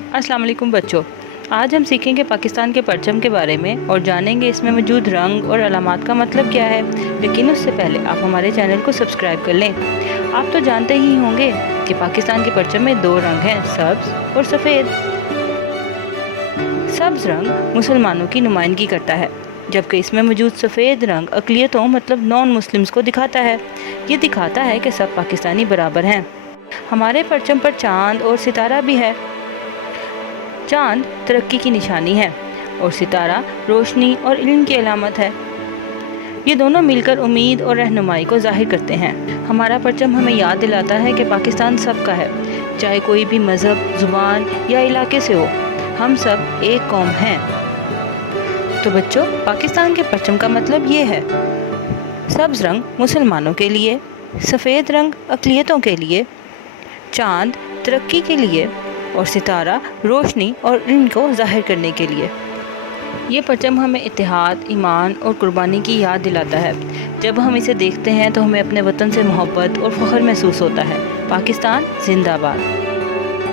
अस्सलाम वालेकुम बच्चों, आज हम सीखेंगे पाकिस्तान के परचम के बारे में और जानेंगे इसमें मौजूद रंग और अलामात का मतलब क्या है। लेकिन उससे पहले आप हमारे चैनल को सब्सक्राइब कर लें। आप तो जानते ही होंगे कि पाकिस्तान के परचम में दो रंग हैं, सब्ज़ और सफ़ेद। सब्ज़ रंग मुसलमानों की नुमाइंदगी करता है, जबकि इसमें मौजूद सफ़ेद रंग अक़लियतों मतलब नॉन मुस्लिम्स को दिखाता है। ये दिखाता है कि सब पाकिस्तानी बराबर हैं। हमारे परचम पर चाँद और सितारा भी है। चाँद तरक्की की निशानी है और सितारा रोशनी और इल्म की अलामत है। ये दोनों मिलकर उम्मीद और रहनुमाई को ज़ाहिर करते हैं। हमारा परचम हमें याद दिलाता है कि पाकिस्तान सबका है, चाहे कोई भी मज़हब, ज़ुबान या इलाके से हो, हम सब एक कौम हैं। तो बच्चों, पाकिस्तान के परचम का मतलब ये है: सब्ज़ रंग मुसलमानों के लिए, सफ़ेद रंग अक़लियतों के लिए, चाँद तरक्की के लिए और सितारा रोशनी और इल्म को ज़ाहिर करने के लिए। ये परचम हमें इत्तेहाद, ईमान और कुर्बानी की याद दिलाता है। जब हम इसे देखते हैं तो हमें अपने वतन से मोहब्बत और फ़ख्र महसूस होता है। पाकिस्तान जिंदाबाद।